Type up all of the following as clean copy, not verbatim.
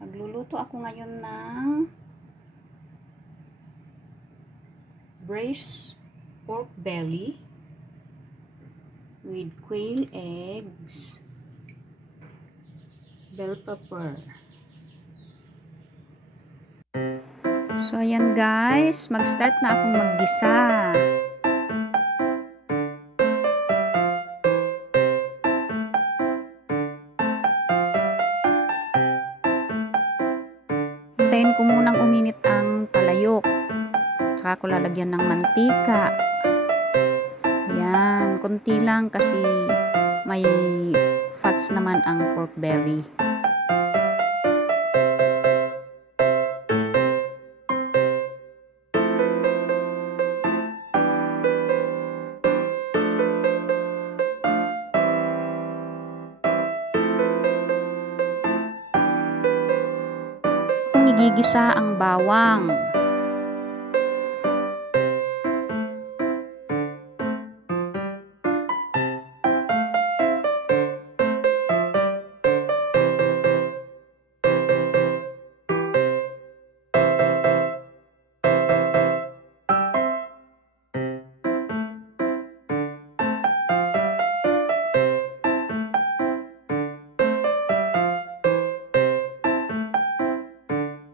Magluluto ako ngayon ng braised pork belly with quail eggs, bell pepper. So ayan guys, mag-start na akong maggisa. Hintayin ko munang uminit ang palayok. Saka ko lalagyan ng mantika. Ayan, konti lang kasi may fats naman ang pork belly. Kung igigisa ang bawang.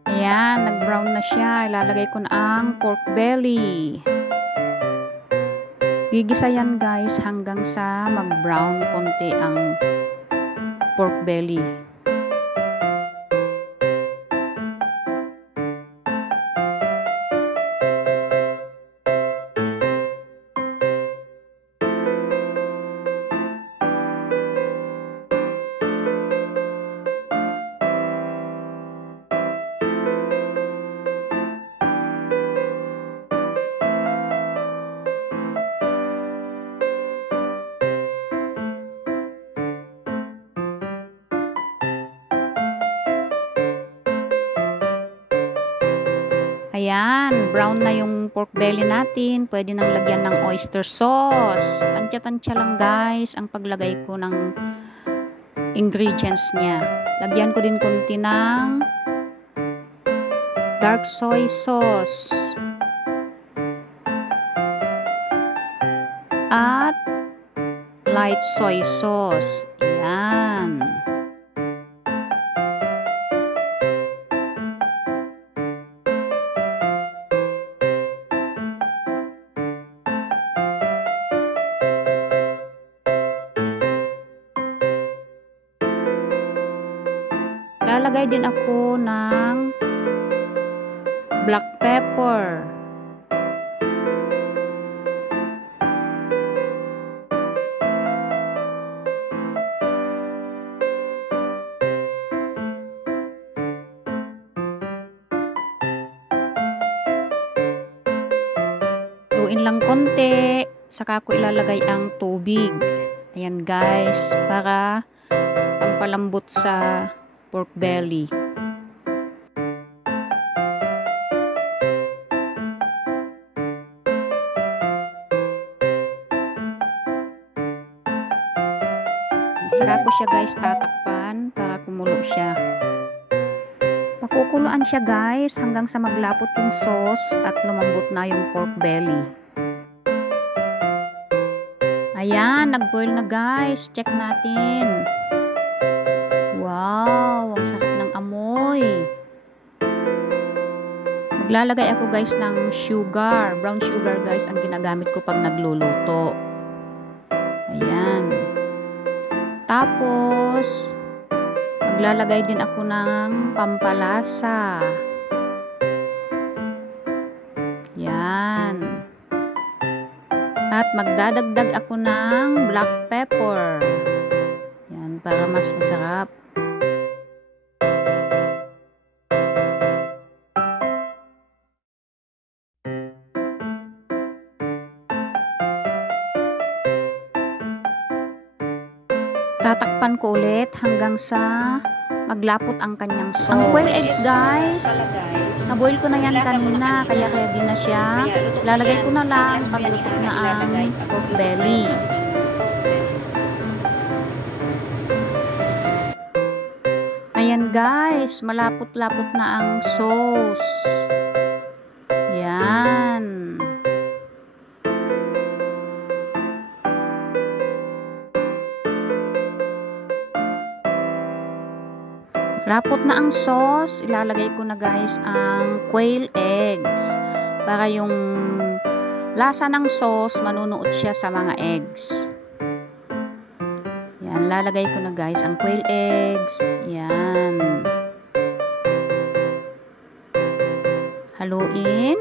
Ayan, nag-brown na siya. Ilalagay ko na ang pork belly. Gigisa yan guys hanggang sa mag-brown konti ang pork belly. Ayan, brown na yung pork belly natin. Pwede nang lagyan ng oyster sauce. Tansya-tansya lang guys ang paglagay ko ng ingredients niya. Lagyan ko din konti ng dark soy sauce. At light soy sauce. Ayan. Lalagay din ako ng black pepper. Luin lang konti, saka ko ilalagay ang tubig. Ayan guys, para pampalambot sa pork belly. Saka ko siya guys tatakpan para kumulo siya. Pakukuluan siya guys hanggang sa maglapot yung sauce at lumambot na yung pork belly. Ayan, nag-boil na guys. Check natin. Wow, ang sarap ng amoy. Maglalagay ako guys ng sugar. Brown sugar guys ang ginagamit ko pag nagluluto. Ayan. Tapos, maglalagay din ako ng pampalasa. Yan. At magdadagdag ako ng black pepper. Yan, para mas masarap. Tatakpan ko ulit hanggang sa maglapot ang kanyang sauce. Ang quail eggs guys, naboil ko na yan kanina, kaya di na siya. Lalagay ko na lang pagluto na ang pork belly. Ayan guys, malapot-lapot na ang sauce. Yan. Lapot na ang sauce, ilalagay ko na guys ang quail eggs. Para yung lasa ng sauce, manunuot siya sa mga eggs. Yan, lalagay ko na guys ang quail eggs. Yan. Haluin.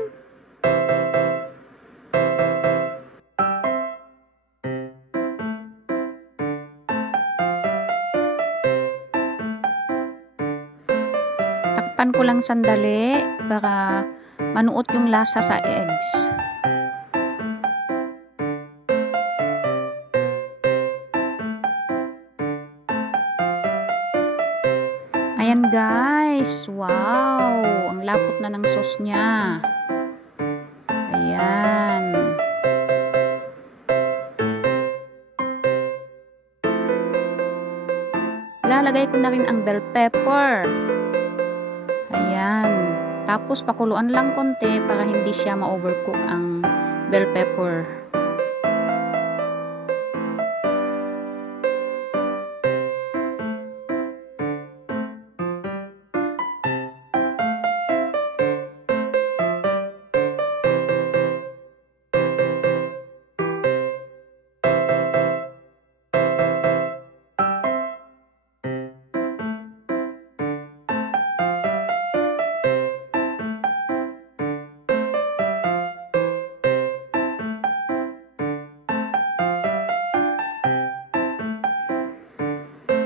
Takpan ko lang sandali para manuot yung lasa sa eggs. Ayan guys, wow, ang lapot na ng sauce niya. Ayan. Lalagay ko na rin ang bell pepper. Ayan. Tapos pakuluan lang konti para hindi siya ma-overcook ang bell pepper.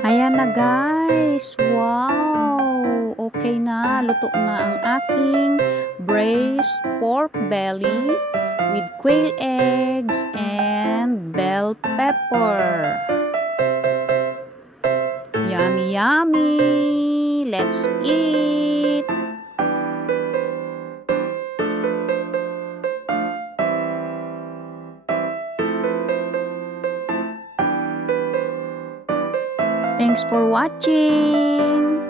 Ayan na guys, wow, okay na, luto na ang aking braised pork belly with quail eggs and bell pepper. Yummy, yummy, let's eat. Thanks for watching.